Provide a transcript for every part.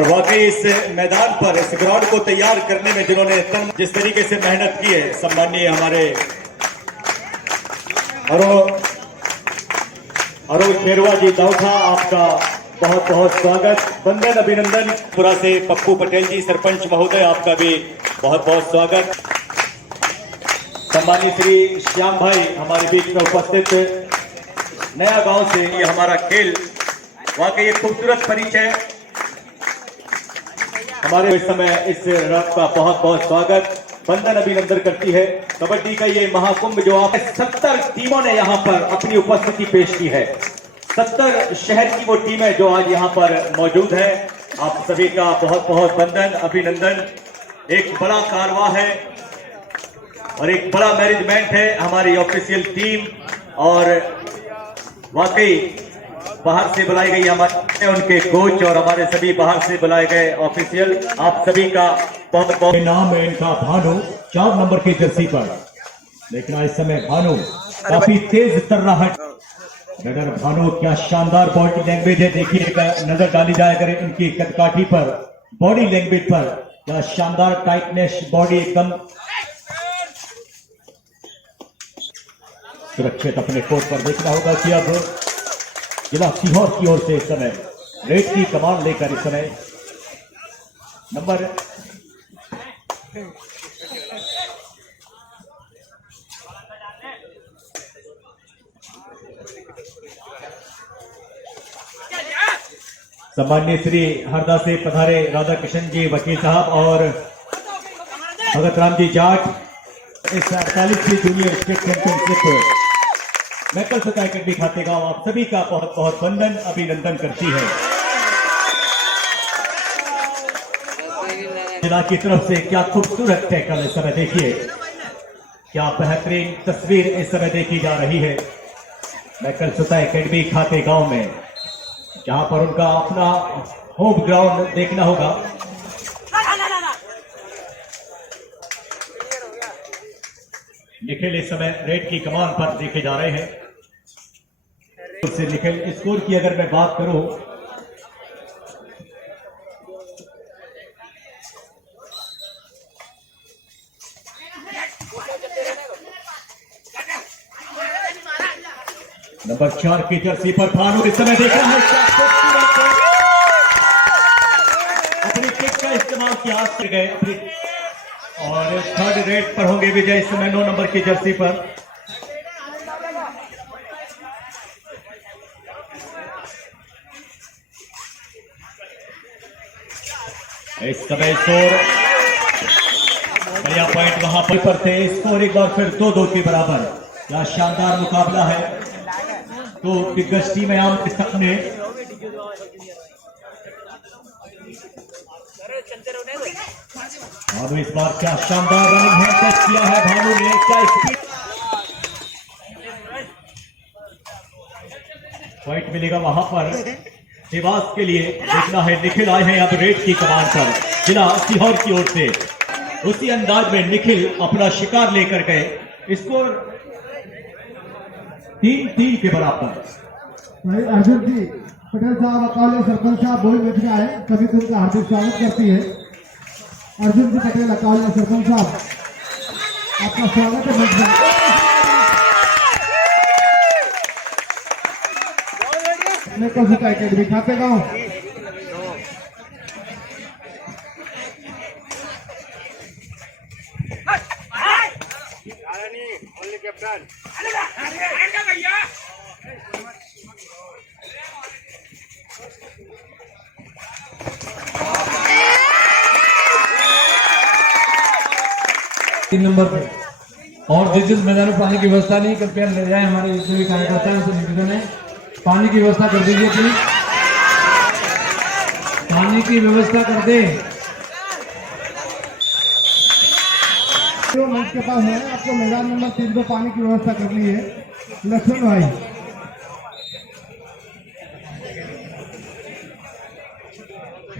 और वाकई इस मैदान पर इस ग्राउंड को तैयार करने में जिन्होंने जिस तरीके से मेहनत की है, सम्मानीय हमारे अरुण खेरवा जी दाउखा, आपका बहुत बहुत स्वागत, वंदन, अभिनंदन। पुरा से पप्पू पटेल जी सरपंच महोदय, आपका भी बहुत बहुत स्वागत। सम्मानित श्री श्याम भाई हमारे बीच में उपस्थित, नया गांव से ये हमारा खेल वाकई एक खूबसूरत परिचय। हमारे इस समय इस रथ का बहुत बहुत स्वागत, वंदन, अभिनंदन करती है। कबड्डी का ये महाकुंभ जो आप 70 टीमों ने यहाँ पर अपनी उपस्थिति पेश की है, 70 शहर की वो टीमें जो आज यहाँ पर मौजूद है। आप सभी का बहुत बहुत वंदन, अभिनंदन। एक बड़ा कारवा है और एक बड़ा मैनेजमेंट है हमारी ऑफिशियल टीम, और वाकई बाहर से बुलाई गई हमारे उनके कोच और हमारे सभी बाहर से बुलाए गए ऑफिशियल, आप सभी का बहुत बहुत। नाम है इनका भानु, 4 नंबर की जर्सी पर, लेकिन इस समय भानु काफी तेज तर्राहट। नगर भानु, क्या शानदार बॉडी लैंग्वेज है, देखिए एक नजर डाली जाए अगर इनकी कदकाठी पर, बॉडी लैंग्वेज पर, क्या शानदार टाइटनेस, बॉडी एकदम सुरक्षित अपने कोर्ट पर। देखना होगा कि अब जिला सीहोर की ओर से इस समय रेड की कमान लेकर इस समय नंबर सम्मान्य श्री हरदा से पधारे राधा कृष्ण जी वकील साहब और भगत राम जी जाट, इस 48वीं जूनियर स्टेट चैंपियनशिप मैकल सता अकेडमी खातेगांव, आप सभी का बहुत बहुत वंदन, अभिनंदन करती है। जिला की तरफ से क्या खूबसूरत टैकल इस समय देखिए, क्या बेहतरीन तस्वीर इस समय देखी जा रही है मैकल सता अकेडमी खातेगांव में, जहां पर उनका अपना होम ग्राउंड देखना होगा। निखिल इस समय रेड की कमान पर देखे जा रहे हैं। उससे निखिल स्कोर की अगर मैं बात करूं, नंबर 4 की जर्सी पर भानु इस समय देखा है, अपनी किक का इस्तेमाल किया, हाथ गए अपनी, और थर्ड रेड पर होंगे विजय इस समय 9 नंबर की जर्सी पर। इस समय स्कोर बढ़िया पॉइंट वहां पर थे, स्कोर एक बार फिर 2-2 के बराबर। क्या शानदार मुकाबला है, तो दिग्गज टीम है आमने सामने। भानु इस बार क्या शानदार रनिंग है, टच किया है भानु ने, क्या स्पीड, पॉइंट मिलेगा वहां पर देवास के लिए। देखना है, निखिल आए हैं अब रेड की कमान पर जिला सीहोर की ओर से। उसी अंदाज में निखिल अपना शिकार लेकर गए, स्कोर 3-3 के बराबर। अर्जुन जी पटेल साहब, अकाली सरपंच साहब बोल में आए, कभी तुमका हार्दिक स्वागत करती है। अर्जुन जी पटेल अकाली सरपंच साहब, आपका स्वागत है मंच में। मैकल सता अकेडमी खातेगांव, तीन नंबर पे, और जिस मैदान में पानी की व्यवस्था नहीं, कृपया ले जाए। हमारे जितने भी कार्यकर्ता हैं उनसे निवेदन है, पानी की व्यवस्था कर दीजिए प्लीज, पानी की व्यवस्था कर दे। जो मंच के पास है, आपको मैदान नंबर 3 पे पानी की व्यवस्था करनी है। लक्ष्मण भाई,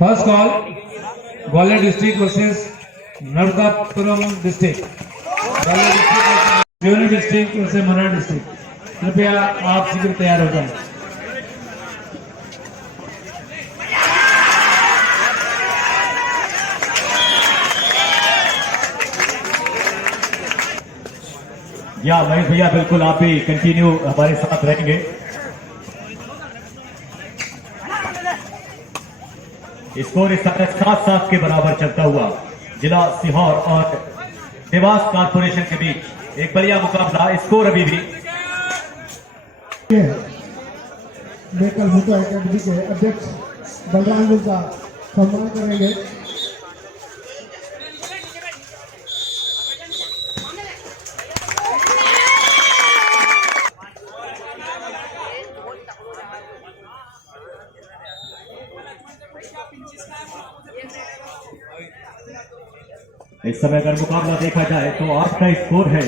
first call Gwalior district versus Narmadapuram district, Gwalior district versus Manar district. कृपया आप शीघ्र तैयार हो जाए। या महेश भैया बिल्कुल आप भी कंटिन्यू हमारे साथ रहेंगे। स्कोर इस समय 7-7 के बराबर चलता हुआ जिला सीहोर और देवास कारपोरेशन के बीच एक बढ़िया मुकाबला। स्कोर अभी भी मैं कल भूतो एकेडमी के अध्यक्ष बलराम जी का सम्मान करेंगे। इस समय अगर मुकाबला देखा जाए तो 8 का स्कोर है।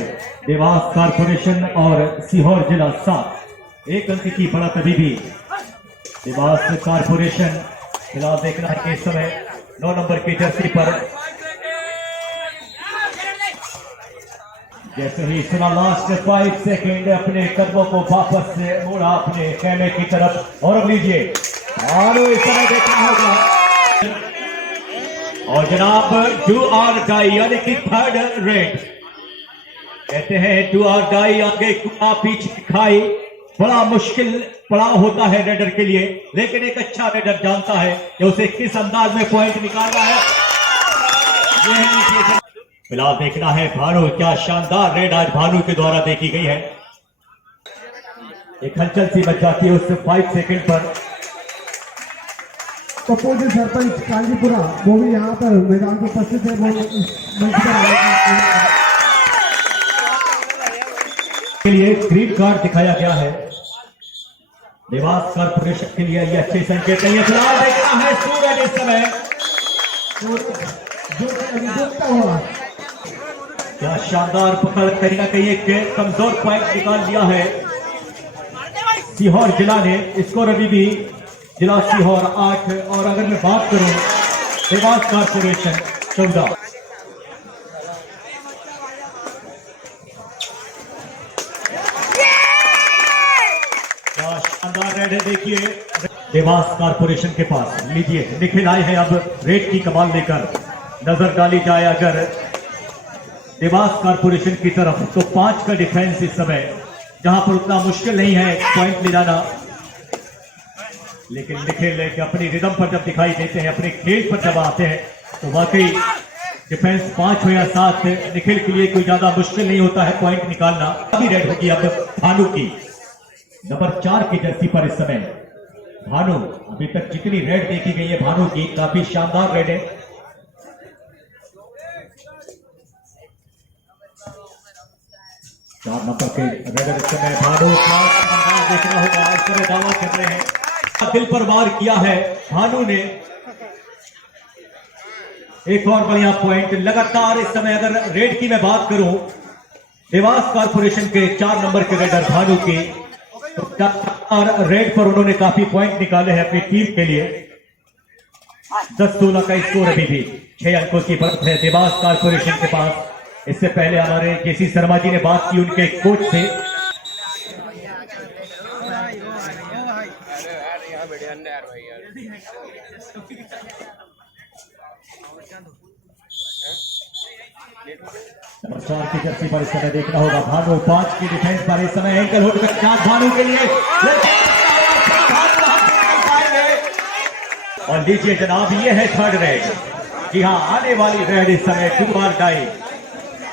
देवास कारपोरेशन और सीहोर जिला 7। 1 अंक की बढ़त अभी भी देवास कारपोरेशन। फिलहाल देखना है कि इस समय 9 नंबर की जर्सी पर जैसे ही सुना लास्ट 5 सेकेंड अपने कदमों को वापस से मोड़ा अपने खेमे की तरफ। और अब लीजिए और इस समय देखना होगा और जनाब डू और डाई यानी कि थर्ड रेड कहते हैं डू और डाई। आगे कुआ पीछे खाई बड़ा मुश्किल पड़ाव होता है रेडर के लिए, लेकिन एक अच्छा रेडर जानता है कि उसे किस अंदाज में पॉइंट निकालना है। फिलहाल देखना है भानु, क्या शानदार रेड आज भानु के द्वारा देखी गई है। एक हलचल सी बच जाती है उस 5 सेकेंड पर। पप्पू जी सरपंच कांजीपुरा वो भी यहाँ पर मैदान में उपस्थित है। वो मंच पर आने के लिए ग्रीन कार्ड दिखाया गया है देवास कारपोरेशन के लिए। ये अच्छे संकेत नहीं है। फिलहाल देखना है सूरज इस समय डूबता हुआ क्या शानदार पकड़, कहीं ना कहीं एक कमजोर पॉइंट निकाल लिया है सीहोर जिला ने। स्कोर अभी भी जिला सीहोर 8 और अगर मैं बात करूं देवास कारपोरेशन 14। क्या शानदार रेड है देखिए देवास कारपोरेशन के पास। लीजिए निखिल आए हैं अब रेड की कमाल लेकर। नजर डाली जाए अगर देवास कारपोरेशन की तरफ तो 5 का डिफेंस इस समय, जहां पर उतना मुश्किल नहीं है पॉइंट ले जाना, लेकिन निखिल अपनी रिदम पर जब दिखाई देते हैं, अपने खेल पर जब आते हैं तो वाकई डिफेंस 5 हो या 7 निखिल के लिए कोई ज्यादा मुश्किल नहीं होता है पॉइंट निकालना। अभी रेड होगी अब भानु की नंबर 4 की जर्सी पर इस समय। भानु अभी तक जितनी रेड देखी गई है भानु की काफी शानदार रेड है। चार नंबर के रेडर इस समय भानु देखना होगा। इस समय दावा कर रहे हैं, दिल पर वार किया है भानु ने। एक और बढ़िया पॉइंट लगातार इस समय। अगर रेड की मैं बात करूं देवास कारपोरेशन के 4 नंबर के रेडर भानु की, तो रेड पर उन्होंने काफी पॉइंट निकाले हैं अपनी टीम के लिए। 10-16 का स्कोर अभी भी 6 अंकों की बढ़त है देवास कारपोरेशन के पास। इससे पहले हमारे केसी शर्मा जी ने बात की उनके कोच से। नंबर 4 की जर्सी पर इस समय देखना होगा भानु। 5 की डिफेंस पर इस समय एंकल होल्ड का चांस भानु के लिए। और लीजिए जनाब ये है थर्ड रेड। जी हाँ, आने वाली रेड इस समय डू और डाई।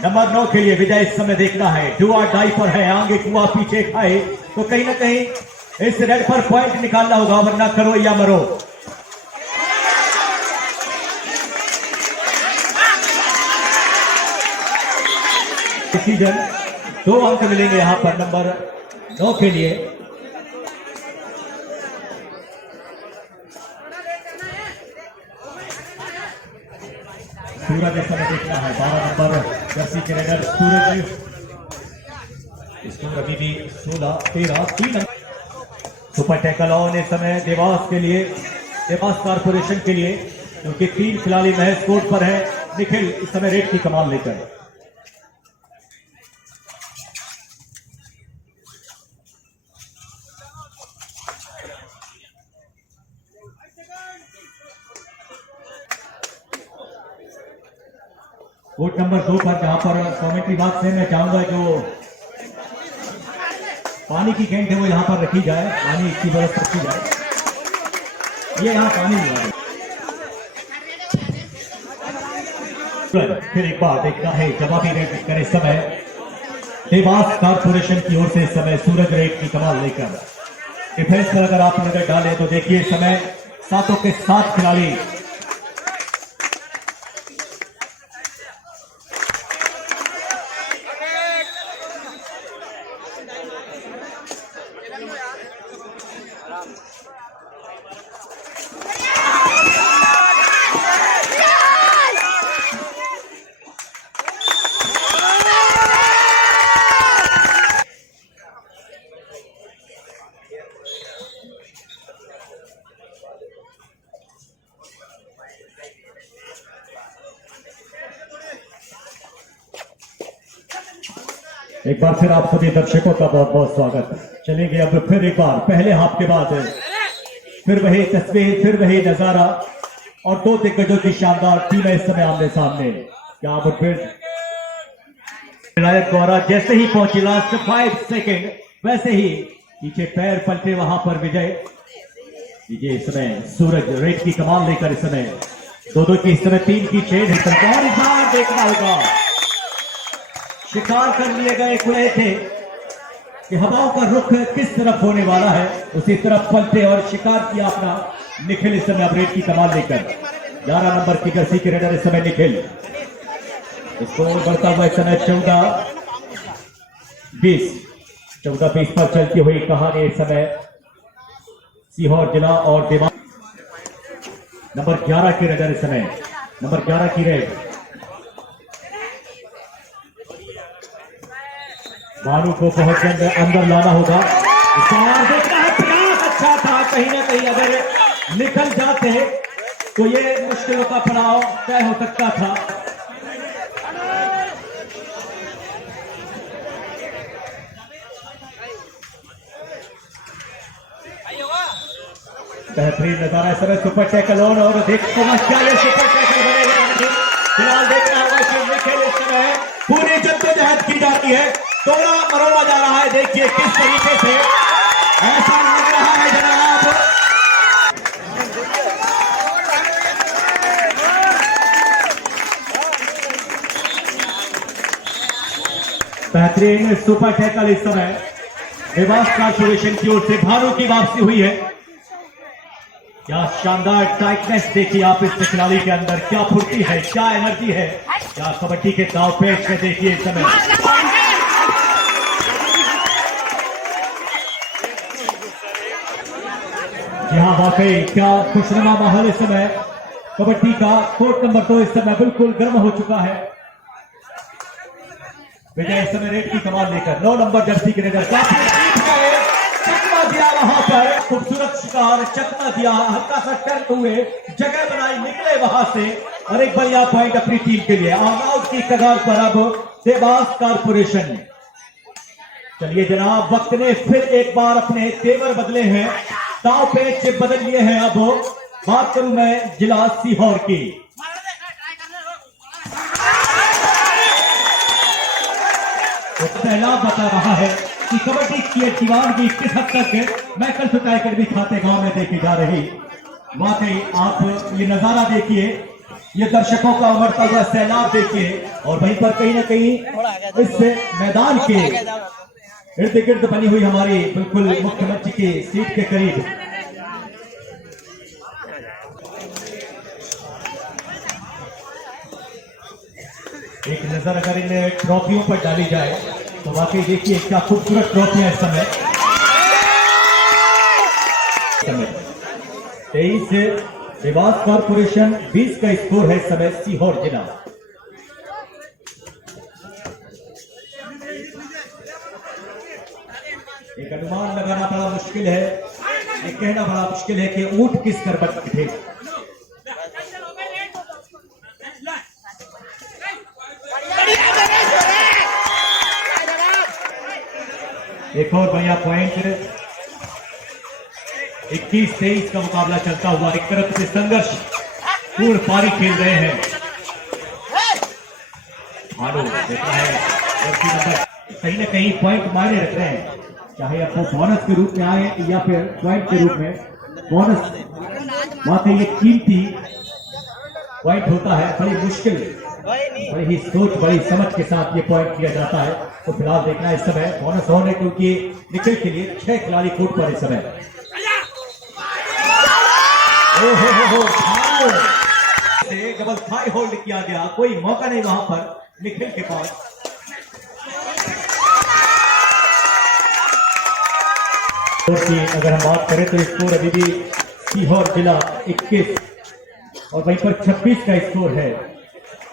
नंबर 9 के लिए विजय इस समय देखना है। डू और डाई पर है, आगे कुआ पीछे खाए, तो कहीं ना कहीं इस रेड पर पॉइंट निकालना होगा, वरना करो या मरो। डिसीजन 2 अंक मिलेंगे यहां पर नंबर 9 के लिए। सूरज इस समय देखना है 12 नंबर जर्सी के रेडर सूरज। स्कोर अभी भी 16-13 3 सुपर टैकल ऑन इस समय देवास के लिए, देवास कारपोरेशन के लिए, क्योंकि 3 खिलाड़ी महज कोर्ट पर है। निखिल इस समय रेड की कमान लेकर। कोर्ट नंबर 2 पर जहां पर कमेंट्री बॉक्स है, मैं चाहूंगा जो पानी की गेंद है वो यहाँ पर रखी जाए, पानी की व्यवस्था की जाए। ये यहाँ पानी मिला है। फिर एक बार देखना है जवाबी रेड करे समय देवास कारपोरेशन की ओर से इस समय सूरज रेड की कमाल लेकर डिफेंस पर अगर आप नजर डालें तो देखिए इस समय सातों के सात खिलाड़ी एक बार फिर आप सभी दर्शकों का बहुत बहुत स्वागत। चलेंगे अब फिर एक बार पहले हाफ के बाद फिर वही तस्वीर, फिर वही नजारा और दो दिग्गजों की शानदार टीमें इस समय आमने सामने। क्या अब फिर विनायक द्वारा जैसे ही पहुंची लास्ट 5 सेकेंड वैसे ही पीछे पैर पलटे वहां पर विजय इस समय सूरज रेड की कमान लेकर इस समय दो की इस समय 3 की चेन है। और इस बार देखना होगा शिकार कर लिए गए खुले थे कि हवाओं का रुख किस तरफ होने वाला है, उसी तरफ पलटे और शिकार किया अपना निखिल इस समय अपरेट की कमाल लेकर 11 नंबर की जर्सी के रेडर इस समय निखिल। स्कोर बढ़ता हुआ इस समय 14-20 पर चलती हुई कहानी इस समय सीहोर जिला और देवास नंबर 11 की रेडर इस समय नंबर 11 की रेड भानु को बहुत जल्द अंदर लाना होगा। देखना है प्रयास अच्छा था, कहीं ना कहीं अगर निकल जाते तो ये मुश्किलों का पड़ाव तय हो सकता था। बेहतरीन नजारा इस समय सुपर टैकल और देख समस्या ये सुपर टैकल बनेगा। फिलहाल देखना होगा कि निखिल इस समय पूरी जद्दोजहद की जाती है, तोड़ा मरोड़ा जा रहा है। देखिए किस तरीके से ऐसा लग रहा है जनाब बेहतरीन सुपर टैकल इस समय देवास कारपोरेशन की ओर से भानु की वापसी हुई है। क्या शानदार टाइटनेस देखिए आप इस खिलाड़ी के अंदर, क्या फुर्ती है, क्या एनर्जी है, क्या कबड्डी के दाव पेच में देखिए इस समय यहाँ वाकई क्या खुशनुमा माहौल इस समय कबड्डी का। कोर्ट नंबर 2 इस समय बिल्कुल गर्म हो चुका है। विजय इस समय रेड की कमान लेकर 9 नंबर जर्सी के रेडर चकमा दिया, वहां पर खूबसूरत शिकार चकमा दिया, हल्का सा टर्न हुए, जगह बनाई, निकले वहां से और एक बढ़िया पॉइंट अपनी टीम के लिए। आउट की कगार पर अब देवास कारपोरेशन। चलिए जनाब वक्त ने फिर एक बार अपने तेवर बदले हैं, दाव पेच बदल लिए हैं। अब बात करूं मैं जिला सीहोर की, तो पहला बता रहा है कि कबड्डी की दीवानगी किस हद तक मैकल टाइगर भी खाते गांव में देखी जा रही। वाकई आप ये नजारा देखिए, ये दर्शकों का उमड़ता हुआ सैलाब देखिए और वहीं पर कहीं ना कहीं इस मैदान के इर्द गिर्द बनी हुई हमारी बिल्कुल मुख्यमंत्री की सीट के करीब एक नजर अगर इन ट्रॉफियों पर डाली जाए तो वाकई देखिए क्या खूबसूरत ट्रॉफियां इस समय 23 देवास कारपोरेशन 20 का स्कोर है इस समय सीहोर जिला। एक अनुमान लगाना बड़ा मुश्किल है, ये कहना बड़ा मुश्किल है कि ऊंट किस करवट थे। एक और बढ़िया पॉइंट 21-23 का मुकाबला चलता हुआ, एक तरफ से संघर्ष पूर्ण पारी खेल रहे हैं। भानु देखा है कहीं ना कहीं पॉइंट मायने रख रहे हैं। चाहे आपको बोनस के रूप में आए या फिर पॉइंट के रूप में। बोनस वाकई ये कीमती पॉइंट होता है, बड़ी मुश्किल, बड़ी ही सोच बड़ी समझ के साथ ये पॉइंट किया जाता है। तो फिलहाल देखना इस समय बोनस होने क्योंकि निखिल के लिए 6 खिलाड़ी कोर्ट पर इस समय। डबल थाई होल्ड किया गया, कोई मौका नहीं वहां पर निखिल के पास। अगर हम बात करें तो स्कोर अभी भी सीहोर जिला 21 और वहीं पर 26 का स्कोर है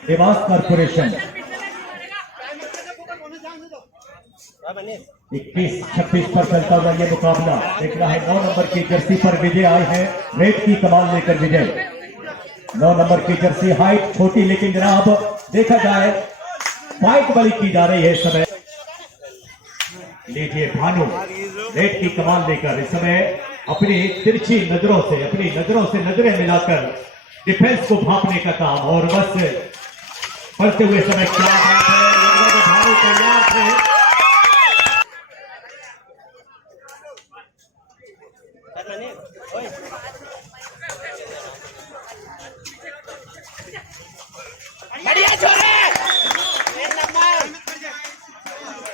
देवास कॉर्पोरेशन। 21-26 पर चलता हुआ ये मुकाबला देख रहा है। 9 नंबर की जर्सी पर विजय आए हैं, रेड की कमाल लेकर विजय। 9 नंबर की जर्सी हाइट छोटी, लेकिन जनाब देखा जाए फाइट बड़ी की जा रही है इस समय। लीजिए भानु रेड की कमाल लेकर इस समय अपनी तिरछी नजरों से, अपनी नजरों से नजरें मिलाकर डिफेंस को भापने का काम। और बस पढ़ते हुए समय क्या बात है, भानु तैयार थे।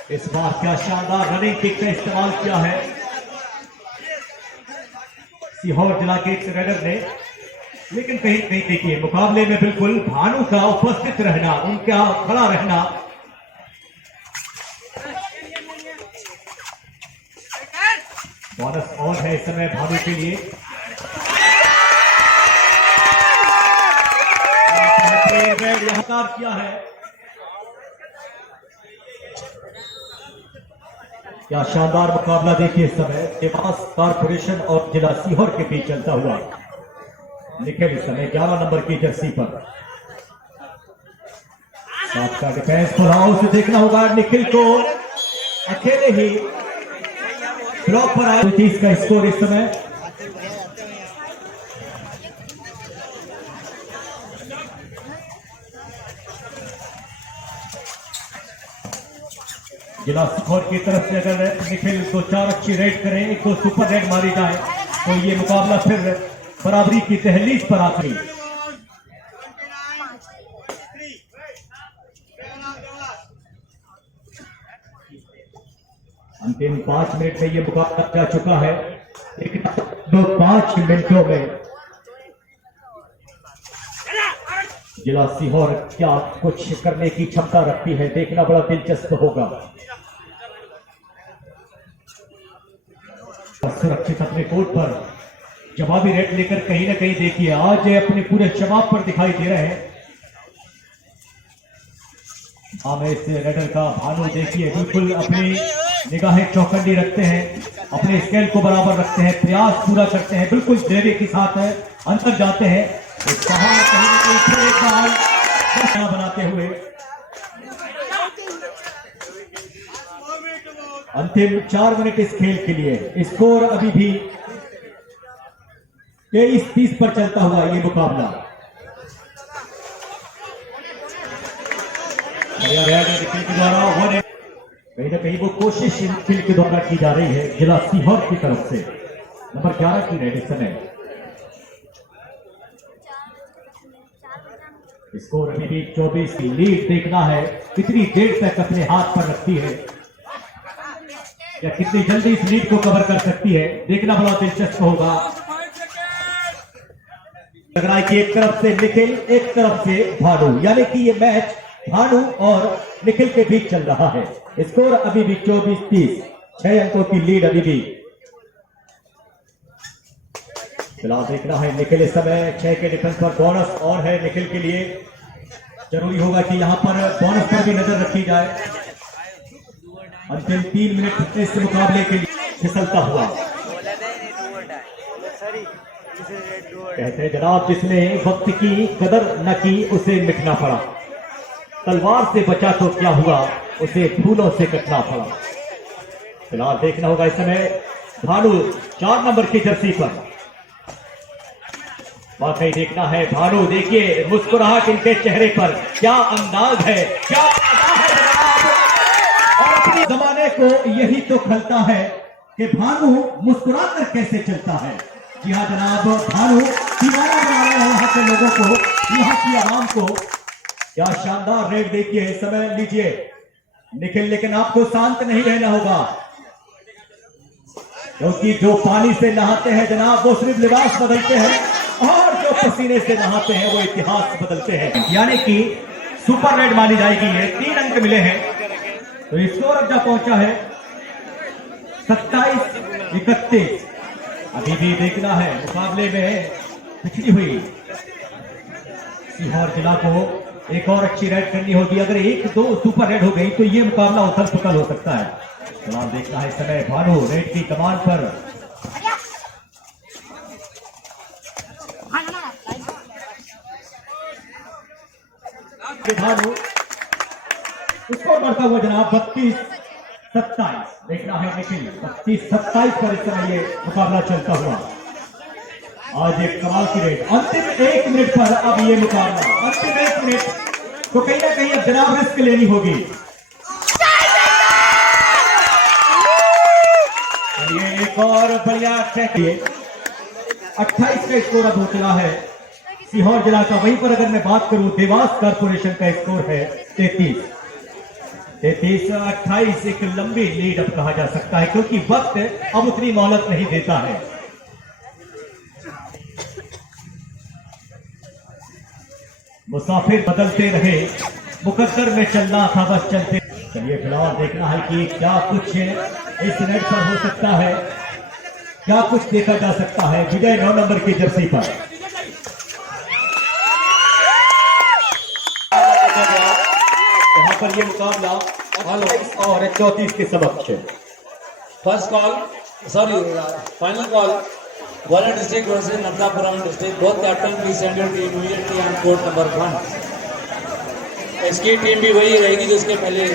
इस बार क्या शानदार रनिंग किक का इस्तेमाल किया है सीहोर जिला के एक रेडर ने। लेकिन कहीं कहीं देखिए मुकाबले में बिल्कुल भानु का उपस्थित रहना, उनका खड़ा रहना। बोनस ऑन है इस समय भानु के लिए। यहां किया है, क्या शानदार मुकाबला देखिए इस समय देवास कॉर्पोरेशन और जिला सीहोर के बीच चलता हुआ। निखिल इस समय 11 नंबर की जर्सी पर, साथ का डिफेंस फुल हाउस देखना होगा। निखिल को अकेले ही ब्लॉक पर आए। 30 का स्कोर इस समय। जिला सीहोर की तरफ से अगर निखिल 2-4 अच्छी रेड करें, 1-2 सुपर रेड मारी जाए तो ये मुकाबला फिर बराबरी की दहलीज पर आखिरी। अंतिम 5 मिनट में ये मुकाबला जा चुका है। लेकिन 5 मिनटों में जिला सीहोर क्या कुछ करने की क्षमता रखती है, देखना बड़ा दिलचस्प होगा। सुरक्षित अपने कोर्ट पर जवाबी रेड लेकर कहीं ना कहीं देखिए आज अपने पूरे जवाब पर दिखाई दे रहे हैं। इस रेडर का भानु देखिए बिल्कुल अपनी निगाहें चौकन्नी रखते हैं, अपने स्केल को बराबर रखते हैं, प्रयास पूरा करते हैं, बिल्कुल धैर्य के साथ अंदर जाते हैं। कहीं ना कहीं फिर एक बार बनाते हुए अंतिम 4 मिनट इस खेल के लिए। स्कोर अभी भी 23-30 पर चलता हुआ ये मुकाबला। के द्वारा कहीं ना कहीं वो कोशिश खेल के द्वारा की जा रही है जिला सीहोर की तरफ से। नंबर 11 की रेड इस समय। स्कोर अभी भी 24 की लीड देखना है कितनी देर तक अपने हाथ पर रखती है या कितनी जल्दी इस लीड को कवर कर सकती है, देखना बड़ा दिलचस्प होगा। लग रहा है कि एक तरफ से निखिल, एक तरफ से भानु, यानी कि ये मैच भानु और निखिल के बीच चल रहा है। स्कोर अभी भी 24-30, 6 अंकों की लीड अभी भी। फिलहाल देखना है निखिल इस समय 6 के डिफेंस पर। बोनस और है निखिल के लिए, जरूरी होगा कि यहां पर बोनस पर भी नजर रखी जाए। अंतिम 3 मिनट इस मुकाबले के लिए फिसलता हुआ। कहते हैं जनाब जिसने वक्त की कदर न की उसे मिटना पड़ा, तलवार से बचा तो क्या हुआ उसे फूलों से कटना पड़ा। फिलहाल देखना होगा इस समय भानु 4 नंबर की जर्सी पर। वाकई देखना है भानु, देखिए मुस्कुराहट इनके चेहरे पर, क्या अंदाज है, क्या अदा है जनाब। और अपने जमाने को यही तो खलता है कि भानु मुस्कुराकर कैसे चलता है। जी हाँ जनाब, भानु दीवाना बना रहे हैं यहाँ के लोगों को, यहाँ की आवाम को। क्या शानदार रेड देखिए, समय लीजिए निखिल, लेकिन आपको शांत नहीं रहना होगा, क्योंकि जो पानी से नहाते हैं जनाब वो सिर्फ लिबास बदलते हैं, और जो पसीने से नहाते हैं वो इतिहास बदलते हैं। यानी कि सुपर रेड मानी जाएगी। ये 3 अंक मिले हैं, तो स्कोर अब जब पहुंचा है 27-31। अभी भी देखना है, मुकाबले में पिछड़ी हुई सीहोर जिला को एक और अच्छी रेड करनी होगी। अगर 1-2 सुपर रेड हो गई तो ये मुकाबला उथल पुथल हो सकता है। फिलहाल देखना है समय, भानु रेड की कमान पर। भानु उसको बढ़ता हुआ जनाब 32-27। देखना है निखिल, 32-27 पर इस समय ये मुकाबला चलता हुआ। आज एक कमाल की रेड, अंतिम 1 मिनट पर अब ये मुकाबला, अंतिम 1 मिनट, तो कहीं ना कहीं अब जनाब रिस्क लेनी होगी। ये एक और बढ़िया चाहिए। 28 का स्कोर अब हो चला है सीहोर जिला का। वहीं पर अगर मैं बात करूं देवास कारपोरेशन का स्कोर है 33-28। एक लंबी लीड अब कहा जा सकता है, क्योंकि वक्त अब उतनी मोहलत नहीं देता है। मुसाफिर बदलते रहे, मुकद्दर में चलना था बस चलते। चलिए फिलहाल देखना है कि क्या कुछ इस नेट पर हो सकता है, क्या कुछ देखा जा सकता है। विजय 9 नंबर की जर्सी पर यहाँ पर ये मुकाबला और 34 के समक्ष। First call, sorry, final call. Gwalior district versus Nardhapuram district. Both captain please send your team immediately on court number 1. इसकी टीम भी वही रहेगी जो इसके पहले